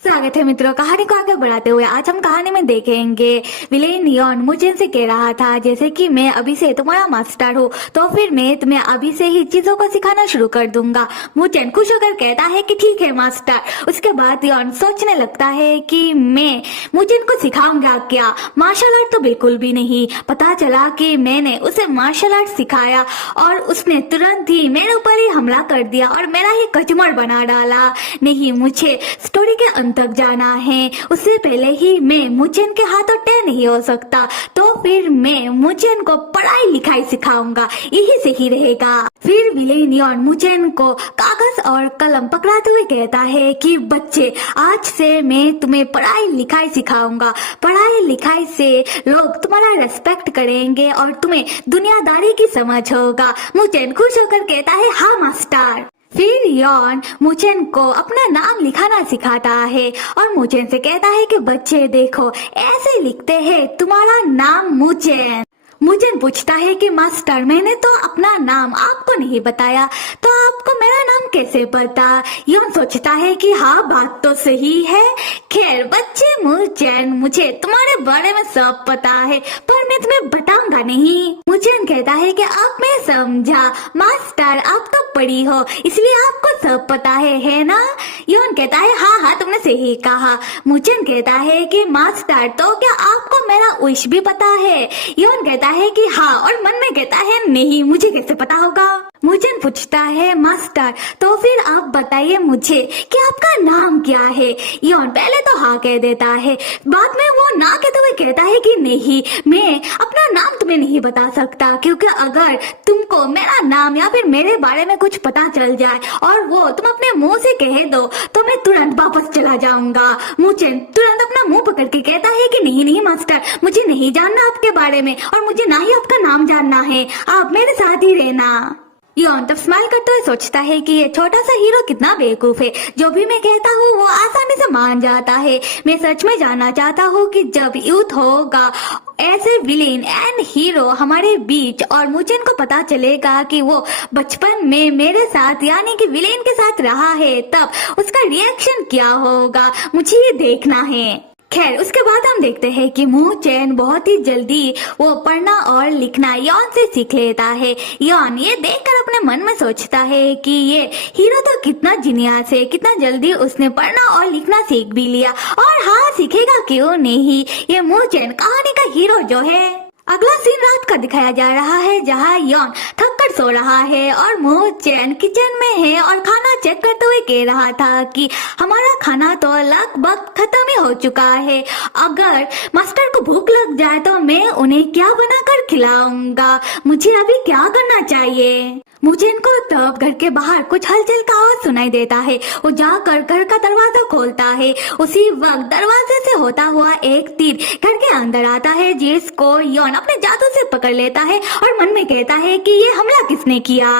स्वागत है मित्रों। कहानी को आगे बढ़ाते हुए आज हम कहानी में देखेंगे विलेन योन मुझे से कह रहा था जैसे कि मैं अभी से तुम्हारा मास्टर हूँ तो फिर मैं तुम्हें अभी से ही चीजों को सिखाना शुरू कर दूंगा। मुचेन खुश होकर कहता है कि ठीक है मास्टर। उसके बाद योन सोचने लगता है कि मैं मुचेन को सिखाऊंगा क्या, मार्शल आर्ट तो बिल्कुल भी नहीं। पता चला कि मैंने उसे मार्शल आर्ट सिखाया और उसने तुरंत ही मेरे ऊपर ही हमला कर दिया और मेरा ही कचमर बना डाला। नहीं, मुझे स्टोरी के अंत तक जाना है, उससे पहले ही मैं मुचेन के हाथों टेढ़ नहीं हो सकता। तो फिर मैं मुचेन को पढ़ाई लिखाई सिखाऊंगा, यही सही रहेगा। फिर विलेन योन मुचेन को कागज और कलम पकड़ाते हुए कहता है कि बच्चे, आज से मैं तुम्हें पढ़ाई लिखाई सिखाऊंगा। पढ़ाई लिखाई से लोग तुम्हारा रेस्पेक्ट करेंगे और तुम्हें दुनियादारी की समझ होगा। मुचेन खुश होकर कहता है हाँ मास्टर। फिर योन मुचेन को अपना नाम लिखाना सिखाता है और मुचेन से कहता है कि बच्चे देखो, ऐसे लिखते हैं तुम्हारा नाम मुचेन। मुचेन पूछता है कि मास्टर, मैंने तो अपना नाम आपको नहीं बताया, तो आपको मेरा नाम कैसे पता? योन सोचता है कि हाँ बात तो सही है। खैर बच्चे मुचेन, मुझे तुम्हारे बारे में सब पता है पर मैं तुम्हें बताऊंगा नहीं। मुचेन कहता है कि अब मैं समझा मास्टर, आप तो बड़ी हो इसलिए आपको सब पता है ना? योन कहता है हाँ तुमने सही कहा। मुचेन कहता है कि मास्टर, तो क्या आपको मेरा विश भी पता है? योन कहता है कि हाँ और मन में कहता है नहीं, मुझे कैसे पता होगा? मुचेन पूछता है मास्टर, तो फिर आप बताइए मुझे कि आपका नाम क्या है? योन पहले तो हाँ कह देता है, बाद में वो ना कहते हुए कहता है कि नहीं, मैं अपना नाम तुम्हें नहीं बता सकता, क्योंकि अगर तुमको मेरा नाम या फिर मेरे बारे में कुछ पता चल जाए और वो तुम अपने मुंह से कह दो तो मैं तुरंत वापस चला जाऊंगा। मुचेन तुरंत अपना मुंह पकड़ के कहता है कि नहीं मास्टर, मुझे नहीं जानना आपके बारे में और मुझे ना ही आपका नाम जानना है, आप मेरे साथ ही रहना। योन तब स्माइल करते हुए सोचता है कि ये छोटा सा हीरो कितना बेवकूफ है, जो भी मैं कहता हूँ वो आसानी से मान जाता है। मैं सच में जानना चाहता हूँ कि जब यूथ होगा ऐसे विलेन एंड हीरो हमारे बीच और मुचेन को पता चलेगा कि वो बचपन में मेरे साथ यानी कि विलेन के साथ रहा है, तब उसका रिएक्शन क्या होगा, मुझे ये देखना है। खैर उसके बाद हम देखते हैं कि मुचेन बहुत ही जल्दी वो पढ़ना और लिखना योन से सीख लेता है। योन ये देखकर अपने मन में सोचता है कि ये हीरो तो कितना जीनियस है, कितना जल्दी उसने पढ़ना और लिखना सीख भी लिया, और हाँ सीखेगा क्यों नहीं। ये मुचेन कहानी का हीरो जो है। अगला सीन रात का दिखाया जा रहा है जहाँ योन थक कर सो रहा है और मुचेन किचन में है और खाना चेक करते हुए कह रहा था कि हमारा खाना तो लगभग खत्म ही हो चुका है, अगर मास्टर को भूख लग जाए तो मैं उन्हें क्या बनाकर खिलाऊंगा, मुझे अभी क्या करना चाहिए? मुचेन को तब घर के बाहर कुछ हलचल का आवाज सुनाई देता है। वो जाकर घर का दरवाजा खोलता है। उसी वक्त दरवाजे से होता हुआ एक तीर घर के अंदर आता है, जिसको योन अपने जादू से पकड़ लेता है और मन में कहता है कि ये हमला किसने किया।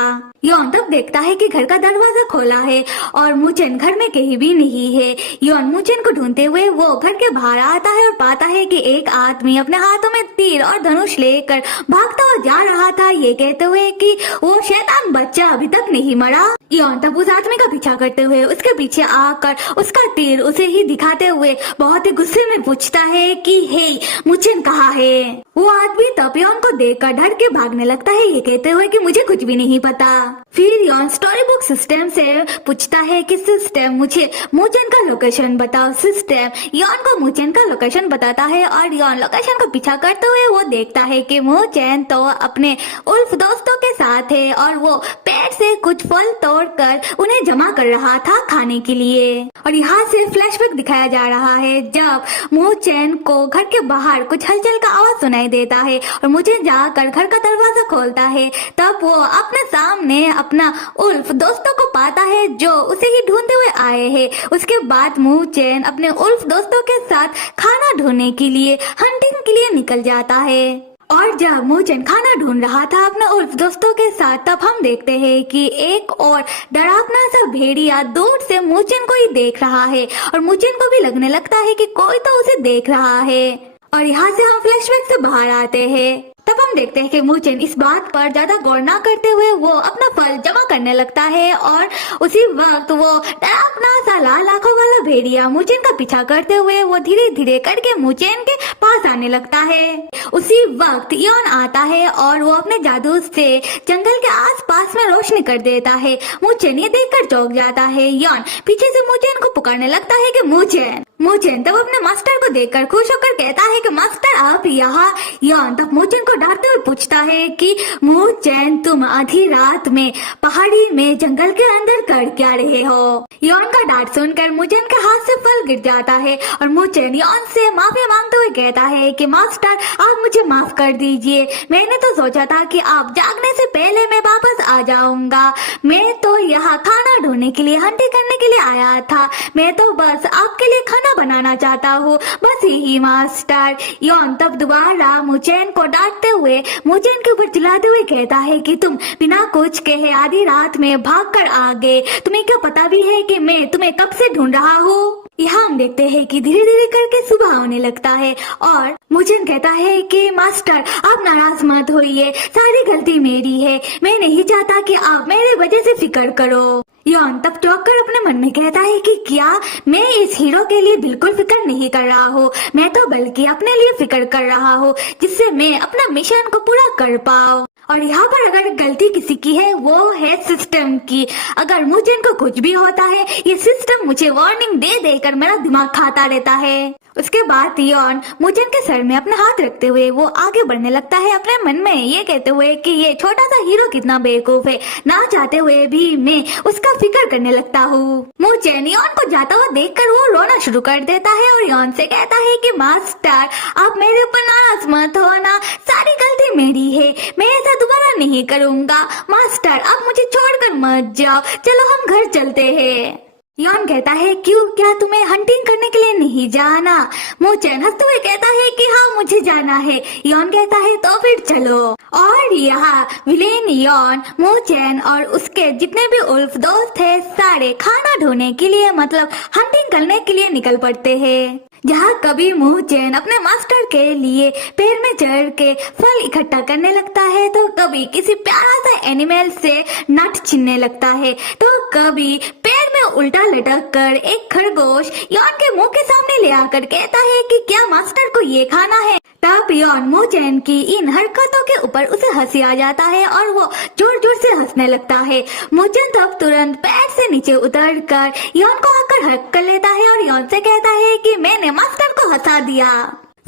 योन तब देखता है कि घर का दरवाजा खोला है और मुचेन घर में कहीं भी नहीं है। योन मुचेन को ढूंढते हुए वो घर के बाहर आता है और पाता है कि एक आदमी अपने हाथों में तीर और धनुष लेकर भागता हुआ जा रहा था, ये कहते हुए कि वो शैतान बच्चा अभी तक नहीं मरा। योन तब उस आदमी का पीछा करते हुए उसके पीछे आकर उसका तीर उसे ही दिखाते हुए बहुत ही गुस्से में पूछता है कि हे मुचेन कहाँ है? वो आदमी तब योन को देखकर डर के भागने लगता है, ये कहते हुए कि मुझे कुछ भी नहीं पता। फिर योन स्टोरी बुक सिस्टम से पूछता है कि सिस्टम मुझे मुचेन का लोकेशन बताओ। सिस्टम योन को मुचेन का लोकेशन बताता है और योन लोकेशन का पीछा करते हुए वो देखता है कि मुचेन तो अपने उल्फ दोस्तों के साथ है और वो पेड़ से कुछ फल तोड़कर उन्हें जमा कर रहा था खाने के लिए। और यहाँ से फ्लैशबैक दिखाया जा रहा है जब मुचेन को घर के बाहर कुछ हलचल का आवाज सुनाई देता है और मुचेन जाकर घर का दरवाजा खोलता है। तब वो अपने सामने अपना उल्फ दोस्तों को पाता है जो उसे ही ढूंढते हुए आए हैं। उसके बाद मुचेन अपने उल्फ दोस्तों के साथ खाना ढूंढने के लिए हंटिंग के लिए निकल जाता है। और जब मुचेन खाना ढूंढ रहा था अपने उल्फ दोस्तों के साथ, तब हम देखते हैं कि एक और डरावना सा भेड़िया दूर से मुचेन को ही देख रहा है और मुचेन को भी लगने लगता है कि कोई तो उसे देख रहा है। और यहाँ से हम फ्लैशबैक से बाहर आते हैं। तब हम देखते हैं कि मूचेन इस बात पर ज्यादा गौर ना करते हुए वो अपना फल जमा करने लगता है और उसी वक्त वो डरावना सा लाल आंखों वाला भेड़िया मूचेन का पीछा करते हुए वो धीरे धीरे करके मूचेन के पास आने लगता है। उसी वक्त इयोन आता है और वो अपने जादू से जंगल के आसपास में रोशनी कर देता है। मूचेन ये देखकर चौंक जाता है। इयोन पीछे से मूचेन को पुकारने लगता है कि मूचेन। मूचेन तब अपने मास्टर को देखकर खुश होकर कहता है कि मास्टर आप यहाँ। इयोन तब मूचेन को डांटते हुए पूछता है कि मूचेन तुम आधी रात में पहाड़ी में जंगल के अंदर कर क्या रहे हो। इयोन का डांट सुनकर मूचेन के हाथ से फल गिर जाता है और मूचेन इयोन से माफी मांगते हुए कहता है कि मास्टर आप मुझे माफ कर दीजिए। मैंने तो सोचा था कि आप जागने से पहले मैं वापस आ जाऊंगा। मैं तो यहाँ खाना ढूंढने के लिए हंटिंग करने के लिए आया था। मैं तो बस आपके लिए खाना बनाना चाहता हूँ, बस यही मास्टर। इयोन तब दोबारा मूचेन को डांटते हुए मूचेन के ऊपर चिल्लाते हुए कहता है कि तुम बिना कुछ कहे आधी रात में भाग कर आ गए। तुम्हें क्या पता भी है कि मैं तुम्हें कब से ढूंढ रहा हूँ। यहाँ हम देखते हैं कि धीरे धीरे करके सुबह होने लगता है और मूचेन कहता है कि मास्टर आप नाराज मत होइए, सारी गलती मेरी है। मैं नहीं चाहता कि आप मेरे वजह से फिक्र करो। इयोन तब चौंक कर अपने मन में कहता है कि क्या मैं इस हीरो के लिए बिल्कुल फिक्र नहीं कर रहा हूँ। मैं तो बल्कि अपने लिए फिक्र कर रहा हूँ जिससे मैं अपना मिशन को पूरा कर पाऊँ। और यहाँ पर अगर गलती किसी की है वो है सिस्टम की। अगर मूचेन को कुछ भी होता है ये सिस्टम मुझे वार्निंग दे देकर मेरा दिमाग खाता रहता है। उसके बाद इयोन मूचेन के सर में अपना हाथ रखते हुए वो आगे बढ़ने लगता है अपने मन में ये कहते हुए कि ये छोटा सा हीरो कितना बेवकूफ है। ना चाहते हुए भी मैं उसका फिक्र करने लगता हूँ। मूचेन इयोन को जाता हुआ देखकर वो रोना शुरू कर देता है और इयोन से कहता है कि मास्टर आप मेरे ऊपर नाराज मत होना, सारी गलती मेरी है। मैं ऐसा दोबारा नहीं करूँगा। मास्टर आप मुझे छोड़कर मत जाओ, चलो हम घर चलते हैं। इयोन कहता है क्यों, क्या तुम्हें हंटिंग करने के लिए नहीं जाना। मूचेन हंसते हुए कहता है कि हाँ मुझे जाना है। इयोन कहता है तो फिर चलो। और यहाँ विलेन इयोन, मूचेन और उसके जितने भी उल्फ दोस्त है सारे खाना ढूंढने के लिए मतलब हंटिंग करने के लिए निकल पड़ते हैं। जहाँ कभी मूचेन अपने मास्टर के लिए पेड़ में चढ़ के फल इकट्ठा करने लगता है तो कभी किसी प्यारा सा एनिमल से नट छीनने लगता है तो कभी पेड़ में उल्टा लटक कर एक खरगोश इयोन के मुंह के सामने ले आकर कहता है कि क्या मास्टर को ये खाना है। तब इयोन मूचेन की इन हरकतों के ऊपर उसे हंसी आ जाता है और वो जोर जोर से हंसने लगता है। मूचेन तब तुरंत पैर से नीचे उतर कर इयोन को आकर हक कर लेता है और इयोन से कहता है कि मैंने मास्टर को हंसा दिया।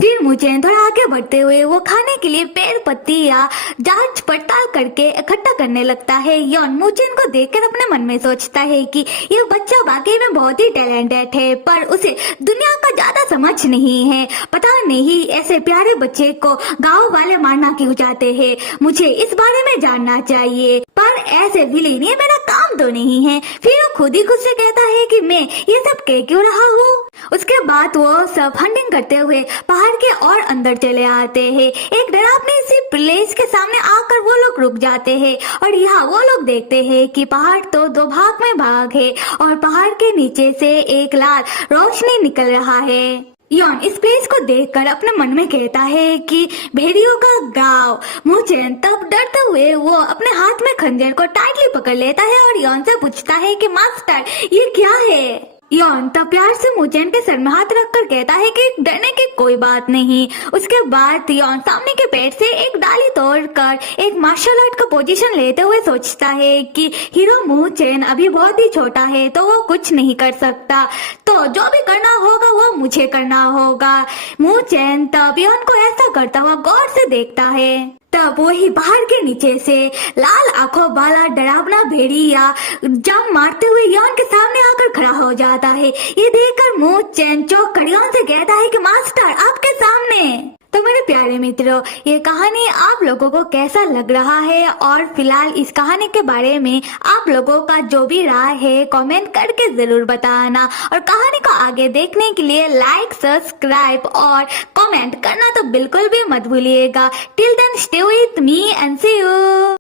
फिर मूचेन थोड़ा आगे बढ़ते हुए वो खाने के लिए पेड़ पत्तियां जांच पड़ताल करके इकट्ठा करने लगता है। इयोन मूचेन को देखकर अपने मन में सोचता है कि यह बच्चा वाकई में बहुत ही टैलेंटेड है पर उसे दुनिया का ज्यादा समझ नहीं है। पता नहीं ऐसे प्यारे बच्चे को गांव वाले मारना क्यों चाहते हैं। मुझे इस बारे में जानना चाहिए पर ऐसे विलेन ये मेरा काम तो नहीं है। फिर वो खुद ही खुद से कहता है कि मैं ये सब कह क्यों रहा हूँ। उसके बाद वो सब हंटिंग करते हुए पहाड़ के और अंदर चले आते हैं। एक डरावनी सी प्लेस के सामने आकर वो लोग रुक जाते हैं और यहाँ वो लोग देखते हैं कि पहाड़ तो दो भाग में भाग है और पहाड़ के नीचे से एक लाल रोशनी निकल रहा है। इयोन इस प्लेस को देखकर अपने मन में कहता है कि भेड़ियों का गांव। मूचेन तब डरते हुए वो अपने हाथ में खंजर को टाइटली पकड़ लेता है और इयोन से पूछता है कि मास्टर ये क्या है। इयोन तब प्यार से मूचेन के सर में हाथ रखकर कहता है कि डरने की कोई बात नहीं। उसके बाद इयोन सामने के पेड़ से एक डाली तोड़कर एक मार्शल आर्ट का पोजीशन लेते हुए सोचता है कि हीरो मूचेन अभी बहुत ही छोटा है तो वो कुछ नहीं कर सकता, तो जो भी करना होगा वो मुझे करना होगा। मूचेन तब इयोन को ऐसा करता हुआ गौर से देखता है। तब वही पहाड़ के नीचे से लाल आंखों वाला डरावना भेड़िया जंप मारते हुए इयोन के सामने आकर खड़ा हो जाता है। ये देखकर मूचेन चौंक कर इयोन से कहता है कि मास्टर आपके सामने। तो मेरे प्यारे मित्रों ये कहानी आप लोगों को कैसा लग रहा है और फिलहाल इस कहानी के बारे में आप लोगों का जो भी राय है कमेंट करके जरूर बताना और कहानी को आगे देखने के लिए लाइक सब्सक्राइब और कमेंट करना तो बिल्कुल भी मत भूलिएगा। Till then stay with me and see you.